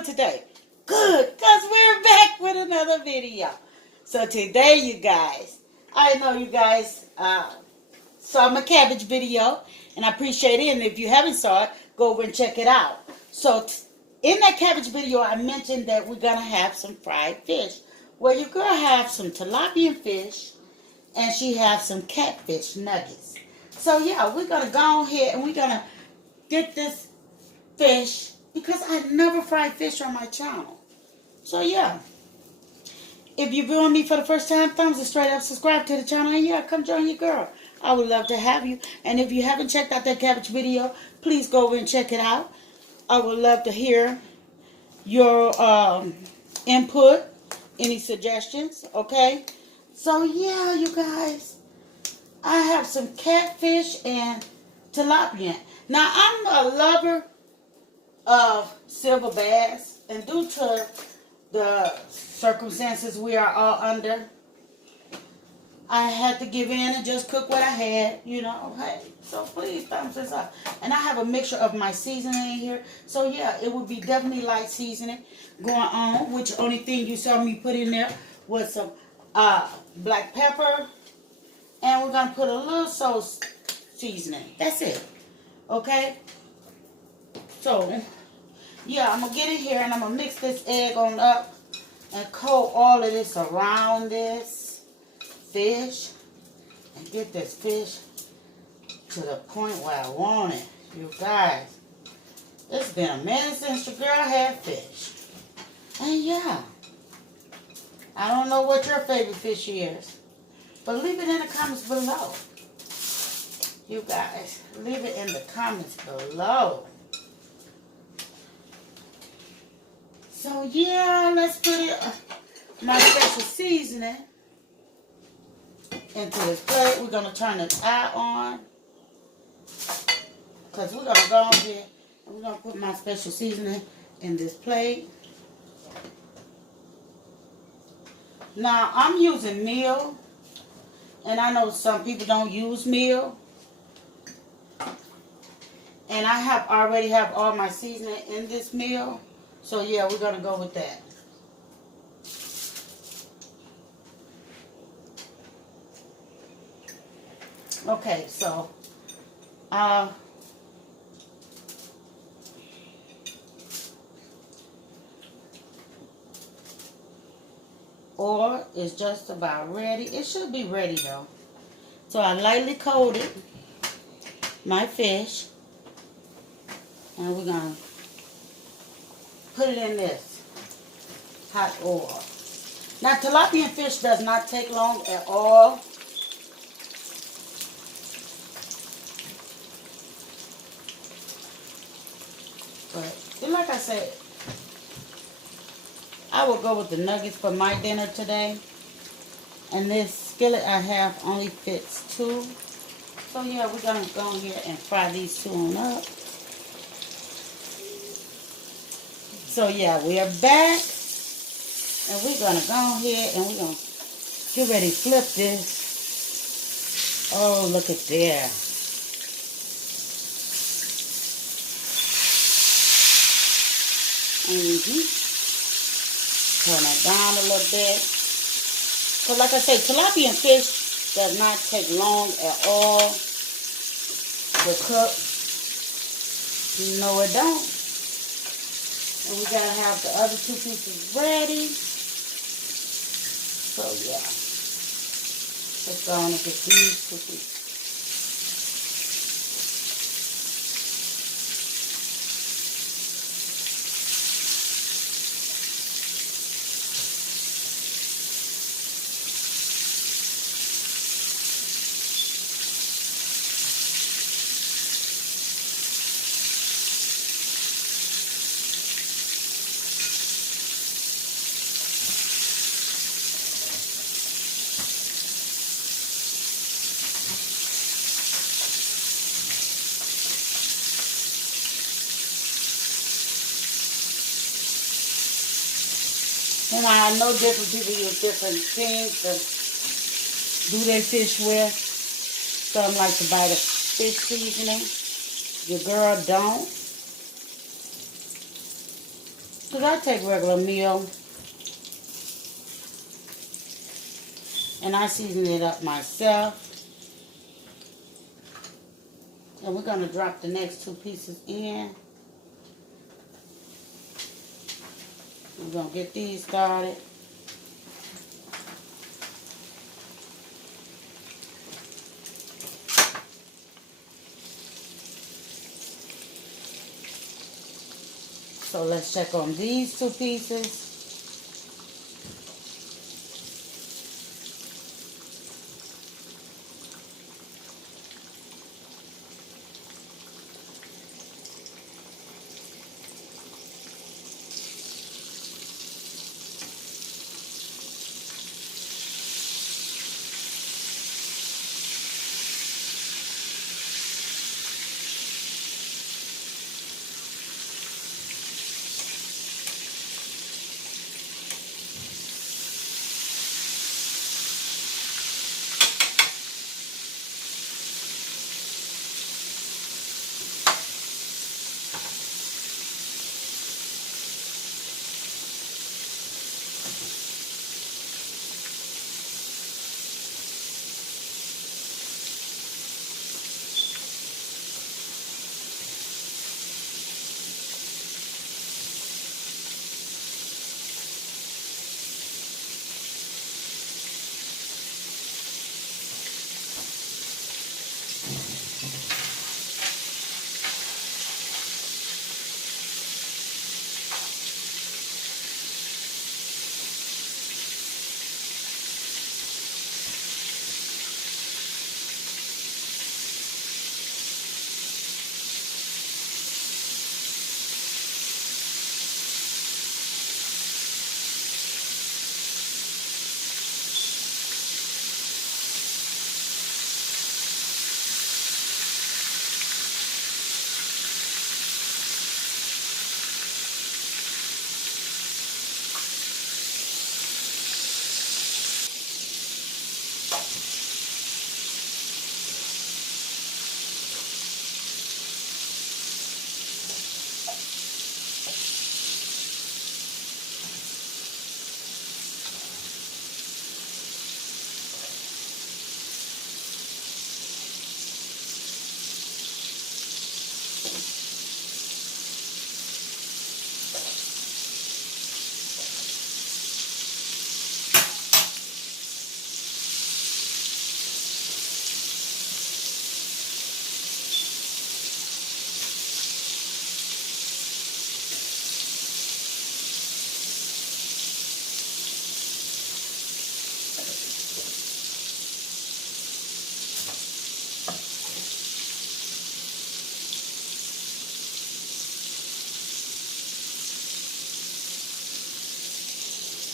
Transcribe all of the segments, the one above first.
for today? Good, because we're back with another video. So today, you guys, I know you guys saw my cabbage video, and I appreciate it. And if you haven't saw it, go over and check it out. So in that cabbage video, I mentioned that we're going to have some fried fish. Well, your girl have some tilapia fish, and she have some catfish nuggets. So yeah, we're going to go ahead and we're going to get this fish because I never fried fish on my channel. So yeah, if you're viewing me for the first time, thumbs it straight up, subscribe to the channel, and yeah, come join your girl. I would love to have you. And if you haven't checked out that cabbage video, please go over and check it out. I would love to hear your input, any suggestions, okay? So yeah, you guys, I have some catfish and tilapia. Now, I'm a lover of silver bass, and due to the circumstances we are all under, I had to give in and just cook what I had, you know. Hey, so please thumbs this up. And I have a mixture of my seasoning in here. So yeah, it would be definitely light seasoning going on, which only thing you saw me put in there was some black pepper, and we're gonna put a little sauce seasoning. That's it. Okay? So yeah, I'm gonna get in here and I'm gonna mix this egg on up and coat all of this around this fish and get this fish to the point where I want it. You guys, it's been a minute since your girl had fish. And yeah, I don't know what your favorite fish is, but leave it in the comments below. You guys, leave it in the comments below. So yeah, let's put it, my special seasoning into this plate. We're going to turn this eye on, because we're going to go in here and we're going to put my special seasoning in this plate. Now, I'm using meal, and I know some people don't use meal. And I already have all my seasoning in this meal. So yeah, we're going to go with that. Okay, so oil is just about ready. It should be ready though. So I lightly coated my fish, and we're going to put it in this hot oil. Now, tilapia fish does not take long at all. But like I said, I will go with the nuggets for my dinner today. And this skillet I have only fits 2. So yeah, we're going to go in here and fry these 2 on up. So yeah, we are back, and we're going to go ahead and we're going to get ready to flip this. Oh, look at there. Turn it down a little bit. So like I say, tilapia fish does not take long at all to cook. No, it don't. And we gotta have the other 2 pieces ready. So yeah, let's go on and get these 2 pieces. And I know different people use different things to do their fish with. Some like to buy the fish seasoning. Your girl don't. Because I take regular meal and I season it up myself. And we're going to drop the next 2 pieces in. We're going to get these started. So let's check on these 2 pieces.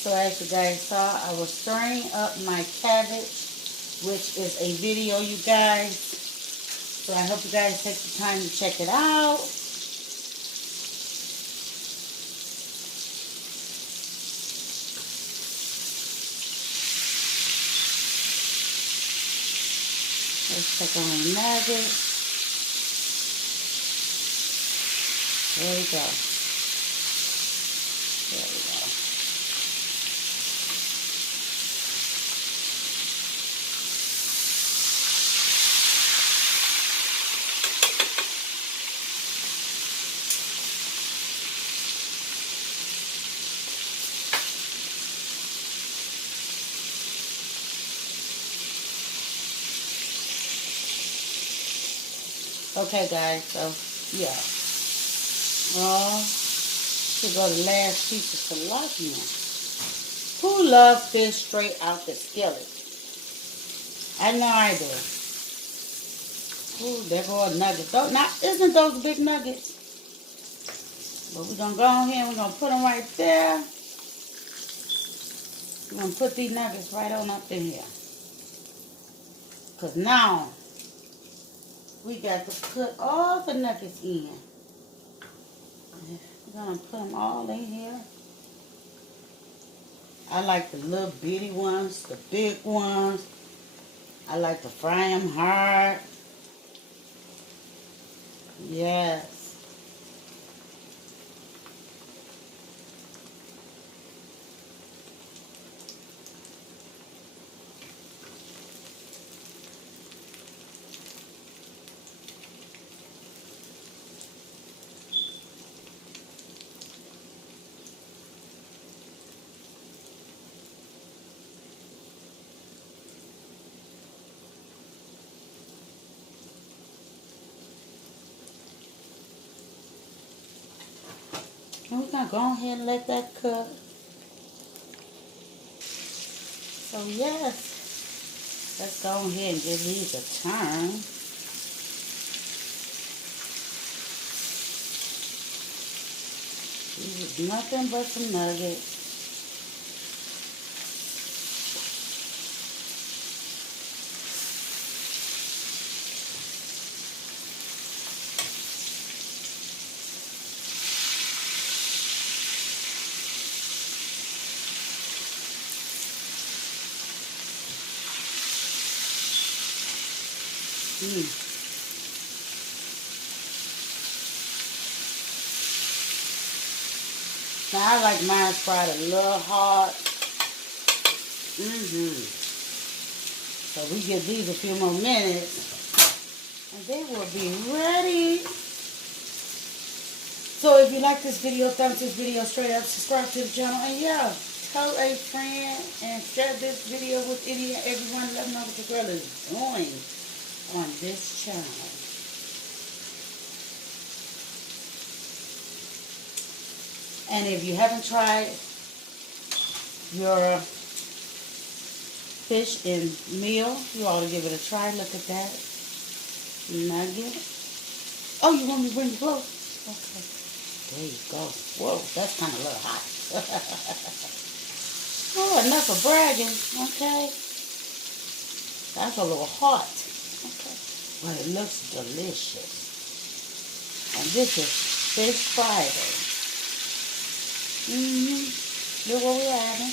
So as you guys saw, I was stirring up my cabbage, which is a video, you guys. So I hope you guys take the time to check it out. Let's check on the nuggets. There we go. There we go. Okay, guys, so, yeah. Well, to go to the last piece of tilapia. Who loves fish straight out the skillet? I know I do. Ooh, there go a nugget. Isn't those big nuggets? But we're going to go on here and we're going to put them right there. We're going to put these nuggets right on up in here. Because now, we got to put all the nuggets in. We're going to put them all in here. I like the little bitty ones, the big ones. I like to fry them hard. Yes. And we're going to go ahead and let that cook. So yes, let's go ahead and give these a turn. These is nothing but some nuggets. Now I like mine fried a little hot. So we give these a few more minutes and they will be ready. So if you like this video, thumbs this video straight up, subscribe to the channel, and yeah, tell a friend and share this video with any and everyone. Let them know what your girl is doing on this channel. And if you haven't tried your fish and meal, you ought to give it a try. Look at that nugget. Oh, you want me to bring you close? Okay. There you go. Whoa, that's kind of a little hot. Oh, enough of bragging. Okay. That's a little hot. Okay. But it looks delicious. And this is fish Friday. Look what we're having.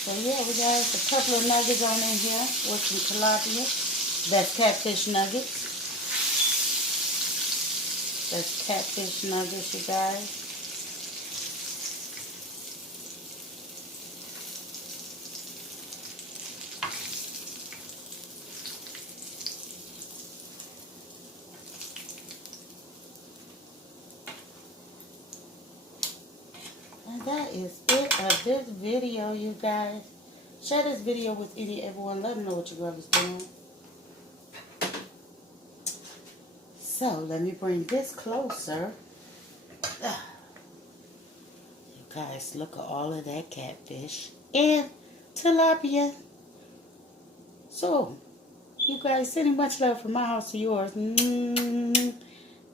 So yeah, we got a couple of nuggets on in here with some tilapia. That's catfish nuggets. That's catfish nuggets, you guys. And that is it of this video, you guys. Share this video with any and everyone. Let them know what your girl is doing. So, let me bring this closer. You guys, look at all of that catfish and tilapia. So, you guys, sending much love from my house to yours.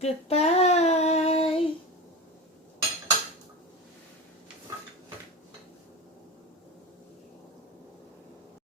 Goodbye.